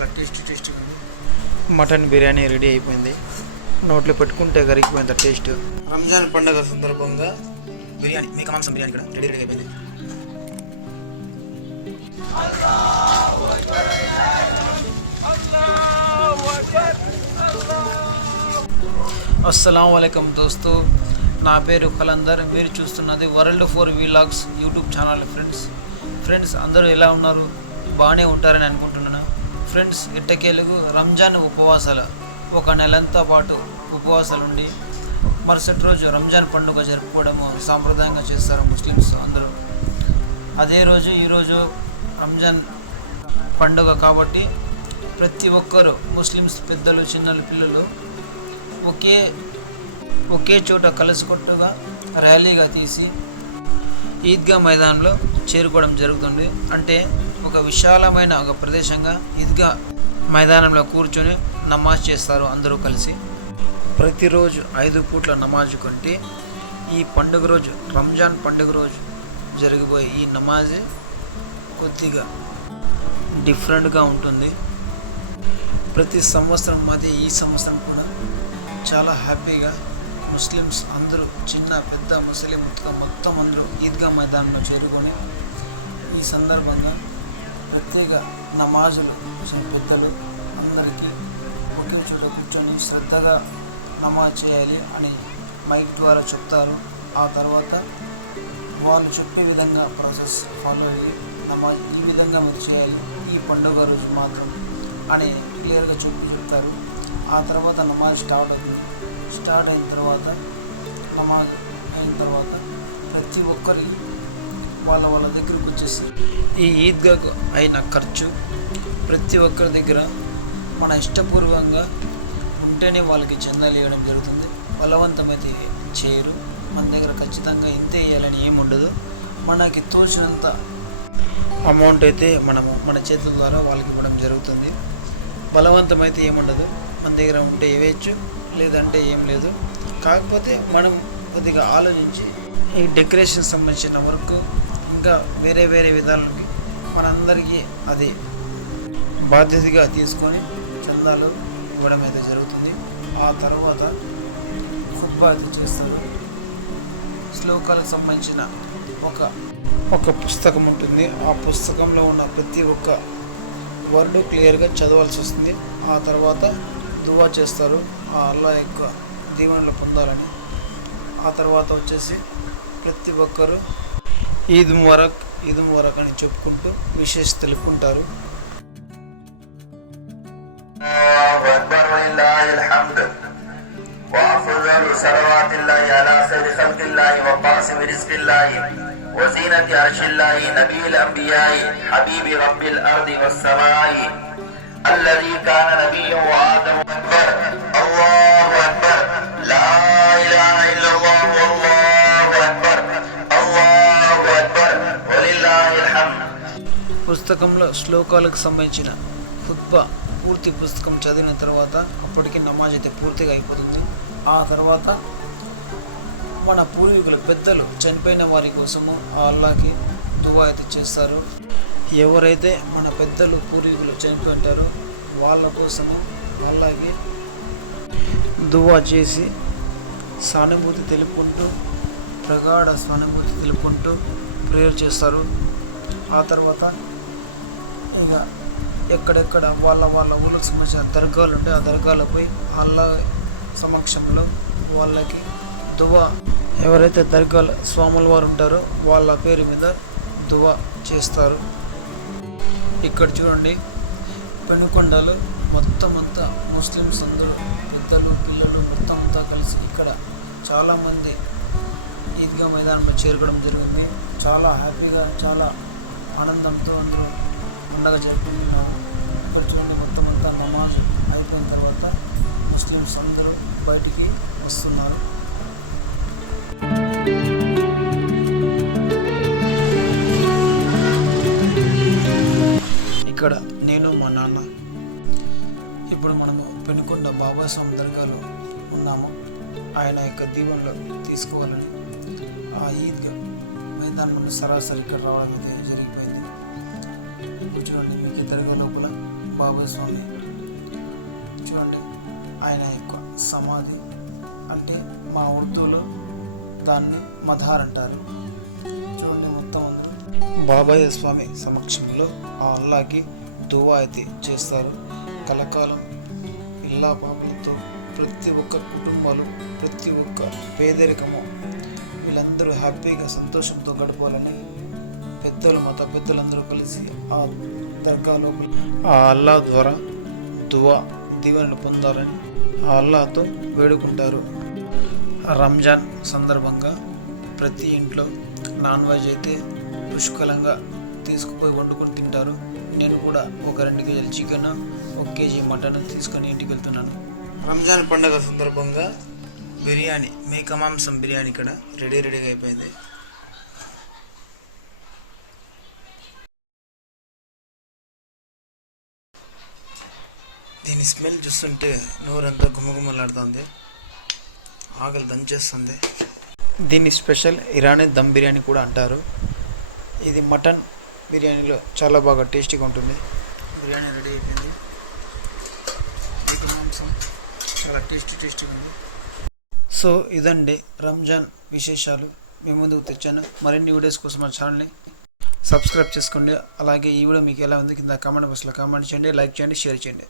చాలా టేస్టీ ఉంది. Mutton biryani ready అయిపోయింది. నోట్లో పెట్టుకుంటే కరిగిపోయింది టేస్ట్. రంజాన్ పండుగ సందర్భంగా బిర్యానీ, మేక మాంసం బిర్యానీ కూడా రెడీ అయిపోయింది. అస్సలాము అలైకుం దోస్తు, నా పేరు కలందర్. మీరు చూస్తున్నది world four vlogs YouTube channel. Friends అందరూ ఎలా ఉన్నారు? బాగానే ఉంటారని అనుకుంటున్నాను. ఫ్రెండ్స్, ఎట్టకేలకు రంజాన్ ఉపవాసాలు ఒక నెలంతా పాటు ఉపవాసాలు ఉండి మరుసటి రోజు రంజాన్ పండుగ జరుపుకోవడము సాంప్రదాయంగా చేస్తారు ముస్లిమ్స్ అందరూ. అదే రోజు ఈరోజు రంజాన్ పండుగ కాబట్టి ప్రతి ఒక్కరు ముస్లిమ్స్ పెద్దలు, చిన్నలు, పిల్లలు ఒకే చోట కలుసుకొట్టుగా ర్యాలీగా తీసి ఈద్గా మైదానంలో చేరుకోవడం జరుగుతుంది. అంటే ఒక విశాలమైన ఒక ప్రదేశంగా ఈద్గా మైదానంలో కూర్చొని నమాజ్ చేస్తారు అందరూ కలిసి. ప్రతిరోజు 5 పూట్ల నమాజ్ కంటే ఈ పండుగ రోజు, రంజాన్ పండుగ రోజు జరిగిపోయే ఈ నమాజే కొద్దిగా డిఫరెంట్గా ఉంటుంది. ప్రతి సంవత్సరం మాది ఈ సంవత్సరం కూడా చాలా హ్యాపీగా ముస్లిమ్స్ అందరూ, చిన్న పెద్ద ముస్లిం మొత్తం అందరూ ఈద్గా మైదానంలో చేరుకొని ఈ సందర్భంగా ప్రత్యేక నమాజులు పెద్దలు అందరికీ ఒకే చోట కూర్చొని శ్రద్ధగా నమాజ్ చేయాలి అని మైక్ ద్వారా చెప్తారు. ఆ తర్వాత వాళ్ళు చెప్పే విధంగా ప్రాసెస్ ఫాలో అయ్యి నమాజ్ ఈ విధంగా మీరు చేయాలి ఈ పండుగ రోజు మాత్రం అని క్లియర్గా చెప్తారు. ఆ తర్వాత నమాజ్ స్టార్ట్ అయిన తర్వాత నమాజ్ అయిన తర్వాత ప్రతి ఒక్కరి వాళ్ళ దగ్గరకు వచ్చేసి ఈ ఈద్గాకు అయిన ఖర్చు ప్రతి ఒక్కరి దగ్గర మన ఇష్టపూర్వకంగా ఉంటేనే వాళ్ళకి చందాలు ఇవ్వడం జరుగుతుంది. బలవంతమైతే చేయరు. మన దగ్గర ఖచ్చితంగా ఇంతే వేయాలని ఏముండదు. మనకి తోచినంత అమౌంట్ అయితే మన చేతుల ద్వారా వాళ్ళకి ఇవ్వడం జరుగుతుంది. బలవంతమైతే ఏముండదు. మన దగ్గర ఉంటే ఇవ్వచ్చు, లేదంటే ఏం లేదు. కాకపోతే మనం కొద్దిగా ఆలోచించి ఈ డెకరేషన్ సంబంధించిన వర్క్ ఇంకా వేరే విధాలకి మనందరికీ అది బాధ్యతగా తీసుకొని చందాలు ఇవ్వడం అయితే జరుగుతుంది. ఆ తర్వాత ఖుత్బా అయితే చేస్తారు. శ్లోకాలకు సంబంధించిన ఒక పుస్తకం ఉంటుంది. ఆ పుస్తకంలో ఉన్న ప్రతి ఒక్క వర్డ్ క్లియర్గా చదవాల్సి వస్తుంది. ఆ తర్వాత దువా చేస్తారు ఆ అల్లా యొక్క దీవెనలు పొందాలని. ఆ తర్వాత వచ్చేసి ప్రతి ఒక్కరు ఈద్ ముబారక్ అని చెప్పుకుంటూ విశేష తెలుపుకుంటారు. وزينة عرش الله نبي الأنبياء حبيب رب الأرض والسماء الذي كان نبيا وآدم أكبر الله أكبر لا إله إلا الله والله أكبر الله أكبر ولله الحمد. పుస్తకంలో శ్లోకాలకు సంబంధించిన ఖుత్బా పూర్తి పుస్తకం చదివిన తర్వాత అప్పటికి నమాజ్ అయితే పూర్తిగా అయిపోతుంది. ఆ తర్వాత మన పూర్వీకులు పెద్దలు చనిపోయిన వారి కోసము ఆ అల్లాకి దువా అయితే చేస్తారు. ఎవరైతే మన పెద్దలు పూర్వీకులు చనిపోయింటారో వాళ్ళ కోసము అల్లాకి దువా చేసి సానుభూతి తెలుపుకుంటూ, ప్రగాఢ సానుభూతి తెలుపుకుంటూ ప్రేయర్ చేస్తారు. ఆ తర్వాత ఇక ఎక్కడెక్కడ వాళ్ళ ఊళ్ళకు సంబంధించిన దర్గాలు ఉంటే ఆ దర్గాలపై అల్లా సమక్షంలో వాళ్ళకి దువా, ఎవరైతే దర్గాల స్వాముల వారు ఉంటారో వాళ్ళ పేరు మీద దువా చేస్తారు. ఇక్కడ చూడండి, పెనుకొండలు మొత్తం అంతా ముస్లిమ్స్ అందరూ పెద్దలు, పిల్లలు మొత్తం అంతా కలిసి ఇక్కడ చాలామంది ఈద్గా మైదానంలో చేరుకోవడం జరిగింది. చాలా హ్యాపీగా, చాలా ఆనందంతో అందరూ పండగ జరుపుకుంటున్నారు. ఇక్కడ చూడండి, మొత్తం అంతా నమాజ్ అయిపోయిన తర్వాత ముస్లిమ్స్ అందరూ బయటికి వస్తున్నారు. ఇక్కడ నేను, మా నాన్న ఇప్పుడు మనము పెనుకొండ బాబాస్వామి దర్గాలో ఉన్నాము. ఆయన యొక్క దీవెనలో తీసుకోవాలని ఆ ఈద్గా మైదానంలో సరాసరి ఇక్కడ రావడం అయితే జరిగిపోయింది. చూడండి, మీకు దర్గా లోపల బాబాయ్ స్వామి చూడండి, ఆయన యొక్క సమాధి, అంటే మా ఉర్దూలో దాన్ని మధార్ అంటారు. చూడండి మొత్తం ఉంది. బాబాయ్ స్వామి సమక్షంలో ఆ అల్లాకి దువా అయితే చేస్తారు. కలకాలం ఇల్లా పాపలతో ప్రతి ఒక్క కుటుంబాలు, ప్రతి ఒక్క పేదరికము వీళ్ళందరూ హ్యాపీగా సంతోషంతో గడపాలని పెద్దలు, మత పెద్దలందరూ కలిసి ఆ దర్గాలో ఆ అల్లా ద్వారా దువా దీవెనలు పొందాలని ఆ అల్లాతో వేడుకుంటారు. రంజాన్ సందర్భంగా ప్రతి ఇంట్లో నాన్ వెజ్ అయితే పుష్కలంగా తీసుకుపోయి వండుకొని తింటారు. నేను కూడా ఒక 2 కేజీల చికెన్, 1 కేజీ మటన్ తీసుకొని ఇంటికి వెళ్తున్నాను. రంజాన్ పండుగ సందర్భంగా బిర్యానీ, మేక మాంసం బిర్యానీ ఇక్కడ రెడీగా అయిపోయింది. దీని స్మెల్ చూస్తుంటే నోరంతా గుమగుమలాడుతుంది, ఆకలి దంచేస్తుంది. దీన్ని స్పెషల్ ఇరానీ దమ్ బిర్యానీ కూడా అంటారు. ఇది మటన్ బిర్యానీలో చాలా బాగా టేస్టీగా ఉంటుంది. బిర్యానీ రెడీ అయిపోయింది. మేక మాంసం చాలా టేస్టీగా ఉంది. సో ఇదండి రంజాన్ విశేషాలు మీ ముందుకు తెచ్చాను. మరిన్ని వీడియోస్ కోసం మా ఛానల్ని సబ్స్క్రైబ్ చేసుకోండి. అలాగే ఈ వీడియో మీకు ఎలా ఉంది కింద కామెంట్ బాక్స్లో కామెంట్ చేయండి, లైక్ చేయండి, షేర్ చేయండి.